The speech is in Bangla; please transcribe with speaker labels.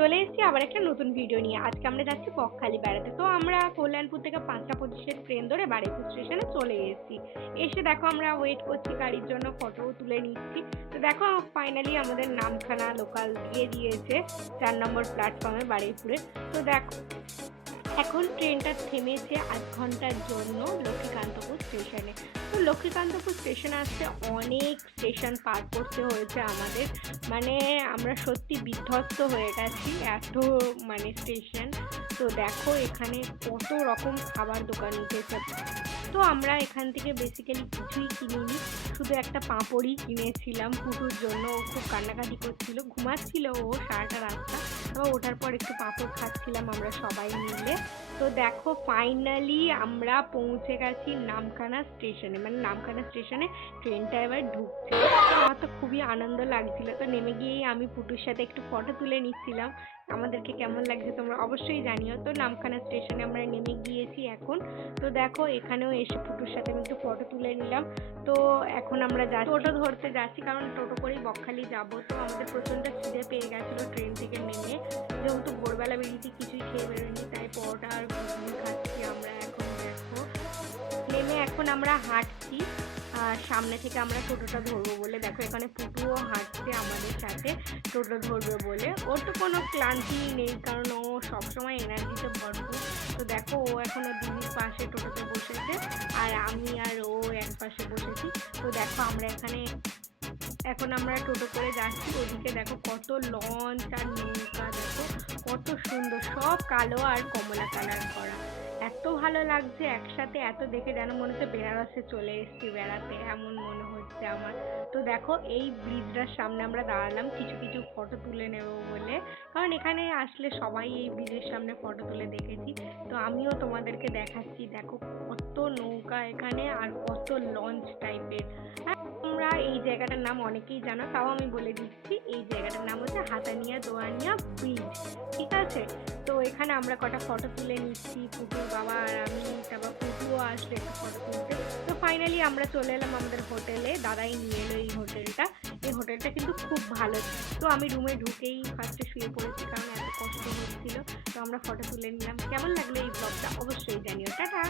Speaker 1: চলে এসেছি আবার একটা নতুন ভিডিও নিয়ে। আজকে আমরা যাচ্ছি বকখালি বেড়াতে। তো আমরা কল্যাণপুর থেকে পাঁচটা পঁচিশের ট্রেন ধরে বারুইপুর স্টেশনে চলে এসেছি। এসে দেখো আমরা ওয়েট করছি গাড়ির জন্য ফটো তুলে নিচ্ছি। তো দেখো ফাইনালি আমাদের নামখানা লোকাল দিয়ে দিয়েছে, চার নম্বর প্ল্যাটফর্মে বারুইপুরে। তো দেখো এখন ট্রেনটা থেমেছে আধ ঘণ্টার জন্য লক্ষ্মীকান্তপুর স্টেশনে। তো লক্ষ্মীকান্তপুর স্টেশনে আসতে অনেক স্টেশন পার করতে হয়েছে আমাদের। মানে আমরা সত্যি বিধ্বস্ত হয়ে গেছি এত মানে স্টেশন। তো দেখো এখানে কত রকম খাবার দোকান উঠেছে। তো আমরা এখান থেকে বেসিক্যালি কিছুই কিনিনি। শুধু একটা পাঁপড়ই কিনেছিলাম পুটুর জন্য। ও খুব কান্নাকাটি করছিল। ঘুমাচ্ছিল ও সারাটা রাস্তা তো ওঠার পর একটু পাঁপড় খাচ্ছিলাম আমরা সবাই মিলে। তো দেখো ফাইনালি আমরা পৌঁছে গেছি নামখানা স্টেশনে মানে নামখানা স্টেশনে ট্রেনটা এবার ঢুকছে। আমার তো খুবই আনন্দ লাগছিল। তো নেমে গিয়েই আমি পুটুর সাথে একটু ফটো তুলে নিচ্ছিলাম। আমাদেরকে কেমন লাগছে তোমরা অবশ্যই জানিও। তো নামখানা স্টেশনে আমরা নেমে গিয়েছি এখন। তো দেখো, এখানেও এসে ফুটুর সাথে আমি একটু ফটো তুলে নিলাম। তো এখন আমরা যা টোটো ধরতে যাচ্ছি, কারণ টোটো করেই বকখালি যাব। তো আমাদের প্রচণ্ড খিদে পেয়ে গেছিল ট্রেন থেকে নেমে। যেহেতু ভোরবেলা বেরিয়েছি, কিছুই খেয়ে বেরোয়নি তাই পরোটা আর ঘুগনি খাচ্ছি আমরা এখন, দেখো। নেমে এখন আমরা হাঁটছি সামনে থেকে আমরা টোটোটা ধরবো বলে, দেখো এখানে পুটুও হাঁটছে আমাদের সাথে, টোটো ধরবে বলে। ওর তো কোনো ক্লান্তি নেই, কারণ ও সবসময় এনার্জিতে ভরপুর। তো দেখো, ও এখন দিদির পাশে টোটোতে বসেছে, আর আমি আর ও এক পাশে বসেছি। তো দেখো, আমরা এখানে এখন আমরা টোটো করে যাচ্ছি। ওদিকে দেখো কত লঞ্চ আর নৌকা, দেখো কত সুন্দর, সব কালো আর কমলা কালার করা। এত ভালো লাগছে একসাথে, এত দেখে যেন মনে হচ্ছে বেনারসে চলে এসেছি বেড়াতে, এমন মনে হচ্ছে আমার। তো দেখো এই ব্রিজটার সামনে আমরা দাঁড়ালাম, কিছু কিছু ফটো তুলে নেব বলে। কারণ এখানে আসলে সবাই এই ব্রিজের সামনে ফটো তুলে দেখেছি। তো আমিও তোমাদেরকে দেখাচ্ছি, দেখো কত নৌকা এখানে আর কত লঞ্চ টাইপের তোমরা এই জায়গাটার নাম অনেকেই জানো, তাও আমি বলে দিচ্ছি। এই জায়গাটার নাম হচ্ছে হাতানিয়া দোয়ানিয়া ব্রিজ ঠিক আছে? তো এখানে আমরা কটা ফটো তুলে নিচ্ছি পুটুর বাবা আর আমি, তারপর পুটুও আসলে একটু ফটো তুলতে। তো ফাইনালি আমরা চলে এলাম আমাদের হোটেলে দাদাই নিয়ে এলো এই হোটেলটা এই হোটেলটা কিন্তু খুব ভালো। তো আমি রুমে ঢুকেই ফার্স্টে শুয়ে পড়েছি কারণ এত কষ্ট হচ্ছিল। তো আমরা ফটো তুলে নিলাম। কেমন লাগল এই ব্লগটা অবশ্যই জানিও। টাটা!